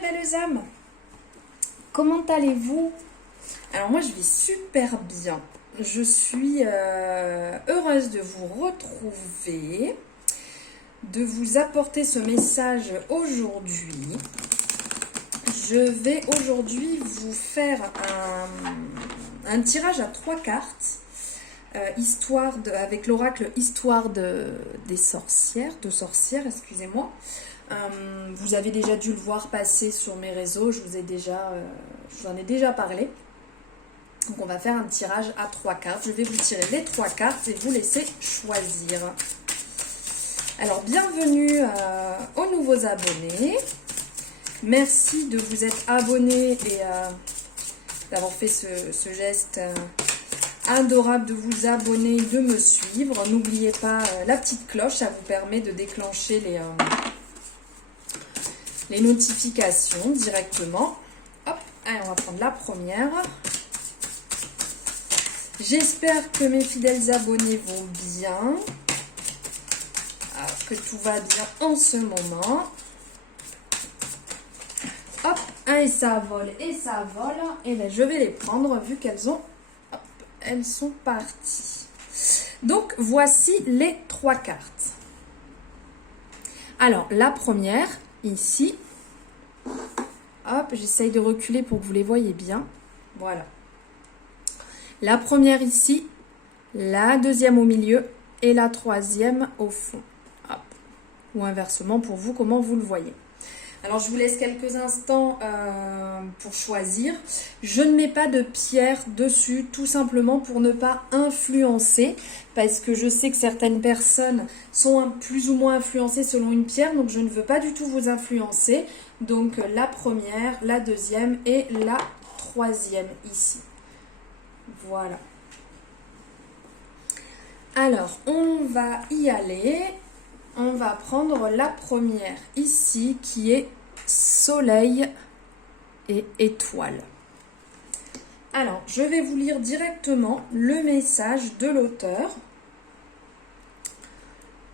mes belles âmes, comment allez-vous? Alors moi je vais super bien, je suis heureuse de vous retrouver, de vous apporter ce message aujourd'hui. Je vais aujourd'hui vous faire un tirage à 3 cartes, avec l'oracle Histoire des sorcières, excusez-moi. Vous avez déjà dû le voir passer sur mes réseaux, je vous en ai déjà parlé. Donc on va faire un tirage à 3 cartes. Je vais vous tirer les 3 cartes et vous laisser choisir. Alors bienvenue aux nouveaux abonnés. Merci de vous être abonnés et d'avoir fait ce geste adorable de vous abonner, de me suivre. N'oubliez pas la petite cloche, ça vous permet de déclencher les notifications directement. Hop, allez, on va prendre la première. J'espère que mes fidèles abonnés vont bien, que tout va bien en ce moment. Hop, et ça vole, et ça vole. Et bien, je vais les prendre vu qu'elles elles sont parties. Donc, voici les 3 cartes. Alors, la première, ici. Hop, j'essaye de reculer pour que vous les voyez bien. Voilà. La première ici, la deuxième au milieu et la troisième au fond. Hop. Ou inversement pour vous, comment vous le voyez. Alors, je vous laisse quelques instants pour choisir. Je ne mets pas de pierre dessus, tout simplement pour ne pas influencer, parce que je sais que certaines personnes sont plus ou moins influencées selon une pierre, donc je ne veux pas du tout vous influencer. Donc, la première, la deuxième et la troisième ici. Voilà. Alors, on va y aller. On va prendre la première ici qui est Soleil et Étoile. Alors, je vais vous lire directement le message de l'auteur.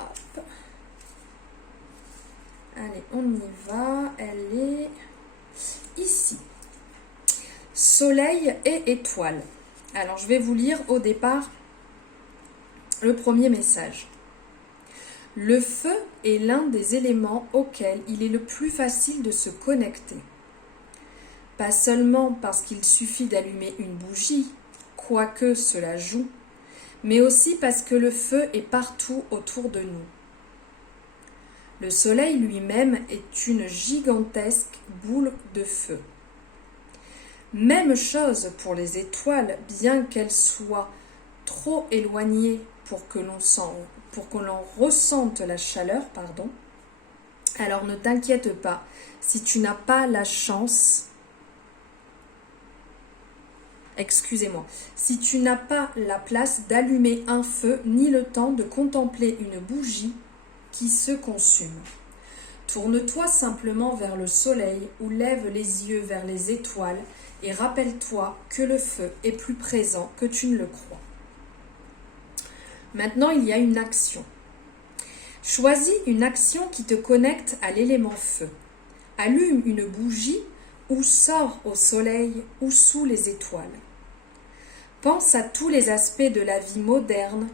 Hop. Allez, on y va. Elle est ici. Soleil et Étoile. Alors, je vais vous lire au départ le premier message. Le feu est l'un des éléments auxquels il est le plus facile de se connecter. Pas seulement parce qu'il suffit d'allumer une bougie, quoique cela joue, mais aussi parce que le feu est partout autour de nous. Le soleil lui-même est une gigantesque boule de feu. Même chose pour les étoiles, bien qu'elles soient trop éloignées pour que l'on ressente la chaleur, Alors ne t'inquiète pas, si tu n'as pas la chance, si tu n'as pas la place d'allumer un feu, ni le temps de contempler une bougie qui se consume. Tourne-toi simplement vers le soleil ou lève les yeux vers les étoiles et rappelle-toi que le feu est plus présent que tu ne le crois. Maintenant, il y a une action. Choisis une action qui te connecte à l'élément feu. Allume une bougie ou sors au soleil ou sous les étoiles. Pense à tous les aspects de la vie moderne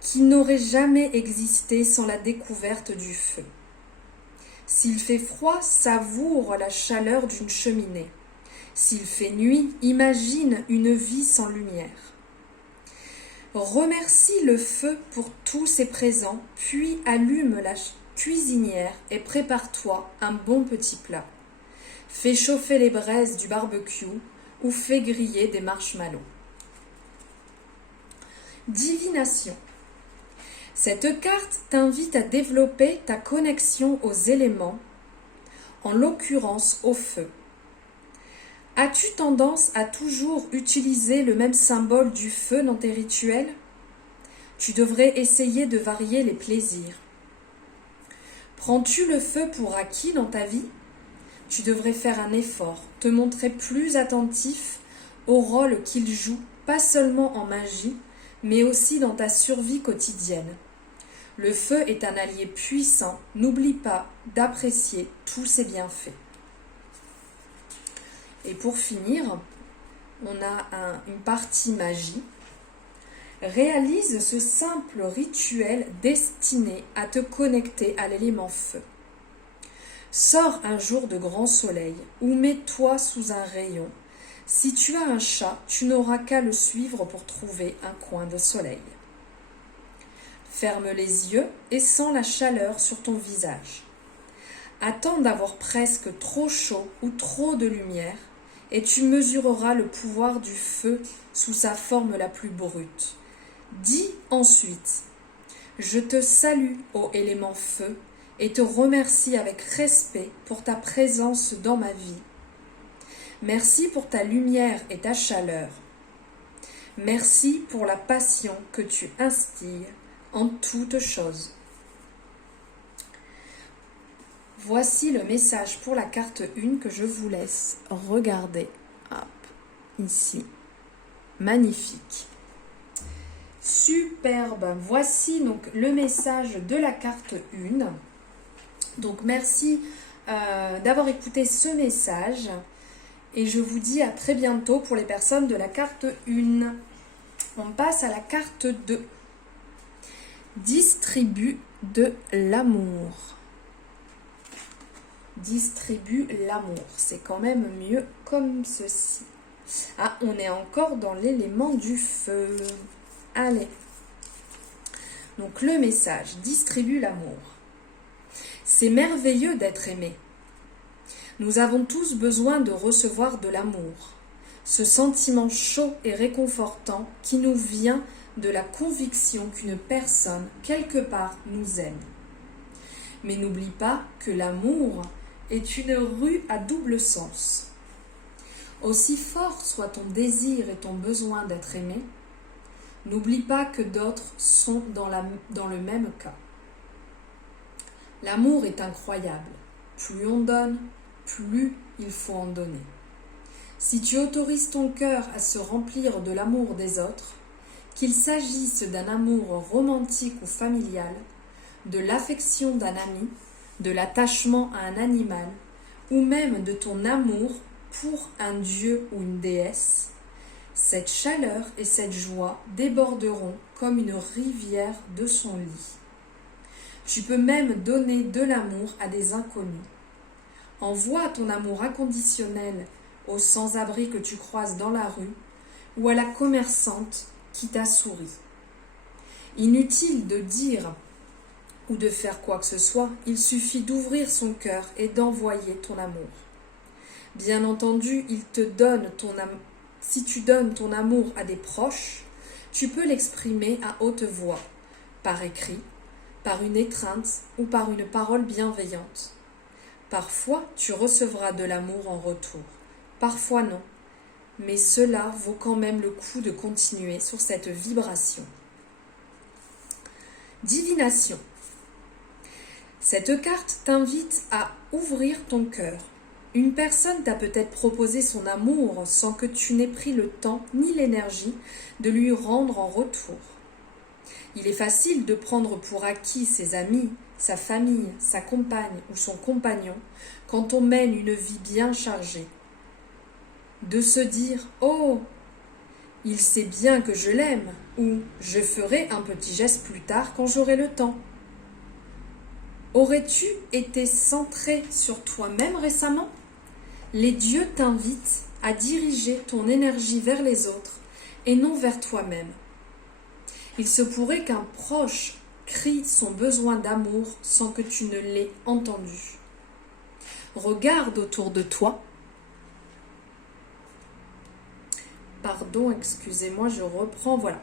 qui n'auraient jamais existé sans la découverte du feu. S'il fait froid, savoure la chaleur d'une cheminée. S'il fait nuit, imagine une vie sans lumière. Remercie le feu pour tous ses présents, puis allume la cuisinière et prépare-toi un bon petit plat. Fais chauffer les braises du barbecue ou fais griller des marshmallows. Divination. Cette carte t'invite à développer ta connexion aux éléments, en l'occurrence au feu. As-tu tendance à toujours utiliser le même symbole du feu dans tes rituels? Tu devrais essayer de varier les plaisirs. Prends-tu le feu pour acquis dans ta vie? Tu devrais faire un effort, te montrer plus attentif au rôle qu'il joue, pas seulement en magie, mais aussi dans ta survie quotidienne. Le feu est un allié puissant, n'oublie pas d'apprécier tous ses bienfaits. Et pour finir, on a une partie magie. Réalise ce simple rituel destiné à te connecter à l'élément feu. Sors un jour de grand soleil ou mets-toi sous un rayon. Si tu as un chat, tu n'auras qu'à le suivre pour trouver un coin de soleil. Ferme les yeux et sens la chaleur sur ton visage. Attends d'avoir presque trop chaud ou trop de lumière et tu mesureras le pouvoir du feu sous sa forme la plus brute. Dis ensuite « Je te salue, ô élément feu, et te remercie avec respect pour ta présence dans ma vie. Merci pour ta lumière et ta chaleur. Merci pour la passion que tu instilles en toutes choses. » Voici le message pour la carte 1 que je vous laisse regarder. Hop, ici. Magnifique. Superbe. Voici donc le message de la carte 1. Donc merci d'avoir écouté ce message. Et je vous dis à très bientôt pour les personnes de la carte 1. On passe à la carte 2. Distribue de l'amour. Distribue l'amour. C'est quand même mieux comme ceci. Ah, on est encore dans l'élément du feu. Allez. Donc le message, distribue l'amour. C'est merveilleux d'être aimé. Nous avons tous besoin de recevoir de l'amour. Ce sentiment chaud et réconfortant qui nous vient de la conviction qu'une personne, quelque part, nous aime. Mais n'oublie pas que l'amour est une rue à double sens. Aussi fort soit ton désir et ton besoin d'être aimé, n'oublie pas que d'autres sont dans le même cas. L'amour est incroyable. Plus on donne, plus il faut en donner. Si tu autorises ton cœur à se remplir de l'amour des autres, qu'il s'agisse d'un amour romantique ou familial, de l'affection d'un ami, de l'attachement à un animal, ou même de ton amour pour un dieu ou une déesse, cette chaleur et cette joie déborderont comme une rivière de son lit. Tu peux même donner de l'amour à des inconnus. Envoie ton amour inconditionnel aux sans-abri que tu croises dans la rue ou à la commerçante qui t'a souri. Inutile de dire ou de faire quoi que ce soit, il suffit d'ouvrir son cœur et d'envoyer ton amour. Bien entendu, si tu donnes ton amour à des proches, tu peux l'exprimer à haute voix, par écrit, par une étreinte ou par une parole bienveillante. Parfois, tu recevras de l'amour en retour, parfois non, mais cela vaut quand même le coup de continuer sur cette vibration. Divination. Cette carte t'invite à ouvrir ton cœur. Une personne t'a peut-être proposé son amour sans que tu n'aies pris le temps ni l'énergie de lui rendre en retour. Il est facile de prendre pour acquis ses amis, sa famille, sa compagne ou son compagnon quand on mène une vie bien chargée. De se dire « Oh, il sait bien que je l'aime » ou « Je ferai un petit geste plus tard quand j'aurai le temps ». Aurais-tu été centré sur toi-même récemment ? Les dieux t'invitent à diriger ton énergie vers les autres et non vers toi-même. Il se pourrait qu'un proche crie son besoin d'amour sans que tu ne l'aies entendu. Regarde autour de toi. Pardon, excusez-moi, je reprends, voilà.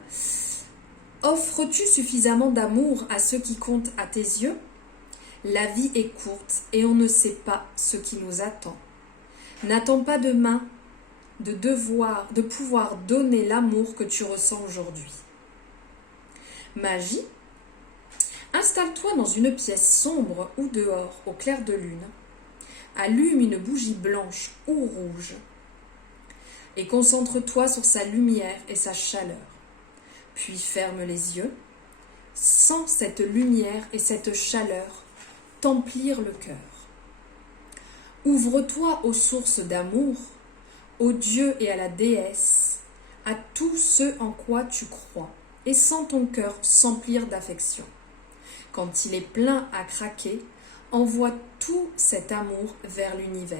Offres-tu suffisamment d'amour à ceux qui comptent à tes yeux ? La vie est courte et on ne sait pas ce qui nous attend. N'attends pas demain de pouvoir donner l'amour que tu ressens aujourd'hui. Magie. Installe-toi dans une pièce sombre ou dehors au clair de lune. Allume une bougie blanche ou rouge et concentre-toi sur sa lumière et sa chaleur. Puis ferme les yeux. Sens cette lumière et cette chaleur t'emplir le cœur. Ouvre-toi aux sources d'amour, au Dieu et à la déesse, à tout ce en quoi tu crois, et sens ton cœur s'emplir d'affection. Quand il est plein à craquer, envoie tout cet amour vers l'univers.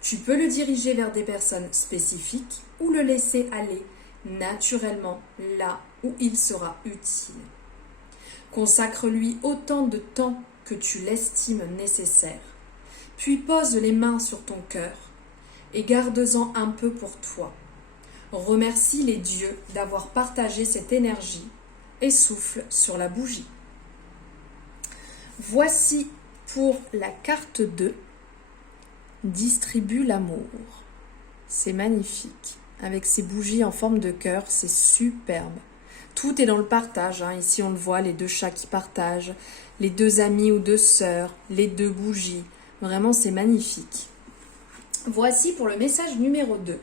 Tu peux le diriger vers des personnes spécifiques ou le laisser aller naturellement là où il sera utile. Consacre-lui autant de temps que tu l'estimes nécessaire. Puis pose les mains sur ton cœur et garde-en un peu pour toi. Remercie les dieux d'avoir partagé cette énergie et souffle sur la bougie. Voici pour la carte 2, distribue l'amour. C'est magnifique. Avec ces bougies en forme de cœur, c'est superbe. Tout est dans le partage. Ici, on le voit, les deux chats qui partagent, les deux amis ou deux sœurs, les deux bougies. Vraiment, c'est magnifique. Voici pour le message numéro 2.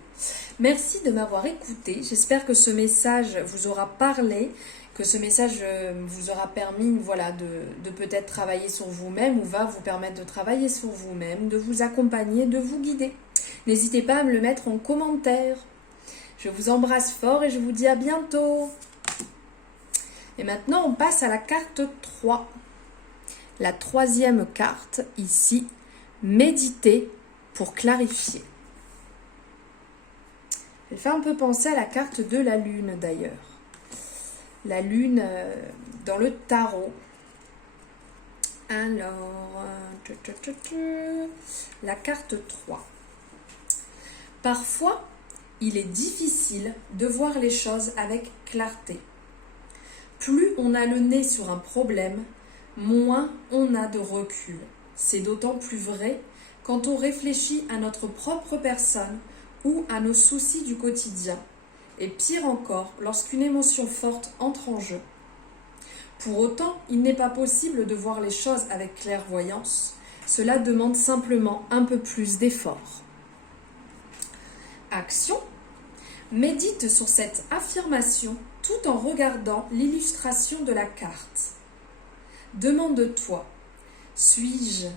Merci de m'avoir écouté. J'espère que ce message vous aura parlé, que ce message vous aura permis de peut-être travailler sur vous-même ou va vous permettre de travailler sur vous-même, de vous accompagner, de vous guider. N'hésitez pas à me le mettre en commentaire. Je vous embrasse fort et je vous dis à bientôt. Et maintenant, on passe à la carte 3. La troisième carte, ici, méditer pour clarifier. Elle fait un peu penser à la carte de la lune d'ailleurs. La lune dans le tarot. Alors, la carte 3. Parfois, il est difficile de voir les choses avec clarté. Plus on a le nez sur un problème, moins on a de recul. C'est d'autant plus vrai quand on réfléchit à notre propre personne ou à nos soucis du quotidien. Et pire encore, lorsqu'une émotion forte entre en jeu. Pour autant, il n'est pas possible de voir les choses avec clairvoyance. Cela demande simplement un peu plus d'effort. Action. Médite sur cette affirmation tout en regardant l'illustration de la carte. Demande-toi, suis-je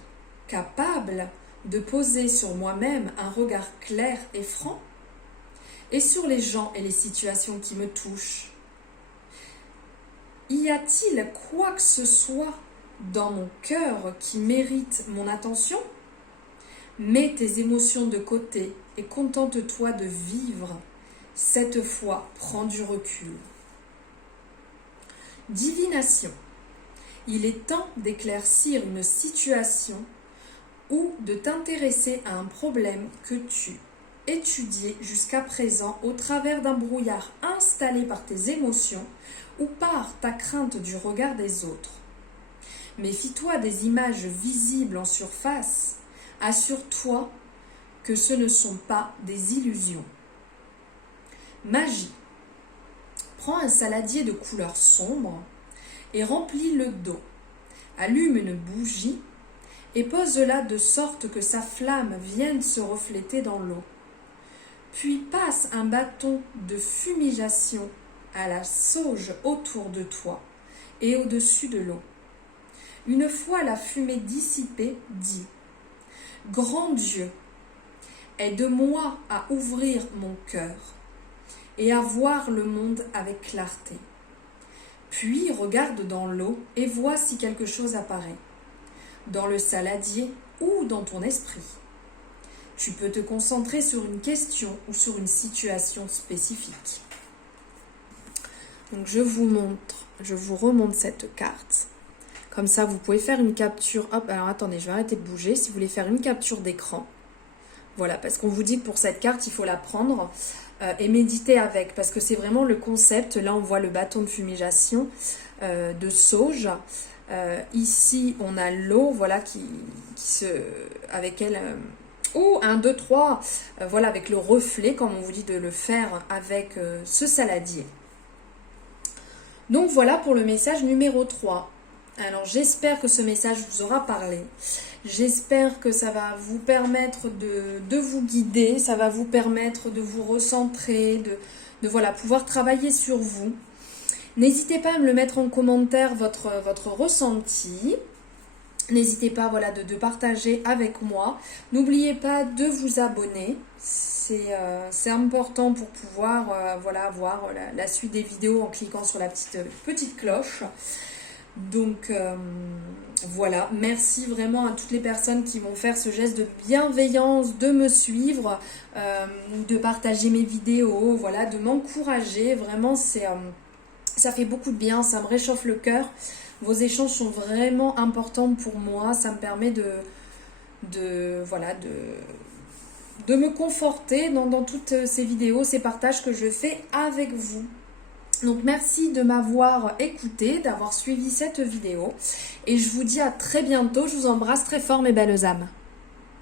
capable de poser sur moi-même un regard clair et franc et sur les gens et les situations qui me touchent? Y a-t-il quoi que ce soit dans mon cœur qui mérite mon attention? Mets tes émotions de côté et contente-toi de vivre. Cette fois, prends du recul. Divination. Il est temps d'éclaircir une situation ou de t'intéresser à un problème que tu étudiais jusqu'à présent au travers d'un brouillard installé par tes émotions ou par ta crainte du regard des autres. Méfie-toi des images visibles en surface. Assure-toi que ce ne sont pas des illusions. Magie. Prends un saladier de couleur sombre et remplis le dos. Allume une bougie et pose-la de sorte que sa flamme vienne se refléter dans l'eau. Puis passe un bâton de fumigation à la sauge autour de toi et au-dessus de l'eau. Une fois la fumée dissipée, dis « Grand Dieu, aide-moi à ouvrir mon cœur et à voir le monde avec clarté. » Puis regarde dans l'eau et vois si quelque chose apparaît, dans le saladier ou dans ton esprit. Tu peux te concentrer sur une question ou sur une situation spécifique. Donc je vous remonte cette carte. Comme ça, vous pouvez faire une capture. Hop, alors attendez, je vais arrêter de bouger. Si vous voulez faire une capture d'écran, voilà, parce qu'on vous dit que pour cette carte, il faut la prendre et méditer avec, parce que c'est vraiment le concept. Là, on voit le bâton de fumigation de sauge. Ici, on a l'eau, voilà, avec elle. 1, 2, 3, voilà, avec le reflet, comme on vous dit de le faire avec ce saladier. Donc voilà pour le message numéro 3. Alors j'espère que ce message vous aura parlé. J'espère que ça va vous permettre de vous guider, ça va vous permettre de vous recentrer, de pouvoir travailler sur vous. N'hésitez pas à me le mettre en commentaire, votre ressenti. N'hésitez pas voilà, de partager avec moi. N'oubliez pas de vous abonner. C'est important pour pouvoir voilà, voir la suite des vidéos en cliquant sur la petite cloche. Donc voilà, merci vraiment à toutes les personnes qui vont faire ce geste de bienveillance, de me suivre, de partager mes vidéos, voilà, de m'encourager. Vraiment, ça fait beaucoup de bien, ça me réchauffe le cœur. Vos échanges sont vraiment importants pour moi, ça me permet de me conforter dans toutes ces vidéos, ces partages que je fais avec vous. Donc merci de m'avoir écouté, d'avoir suivi cette vidéo et je vous dis à très bientôt, je vous embrasse très fort mes belles âmes.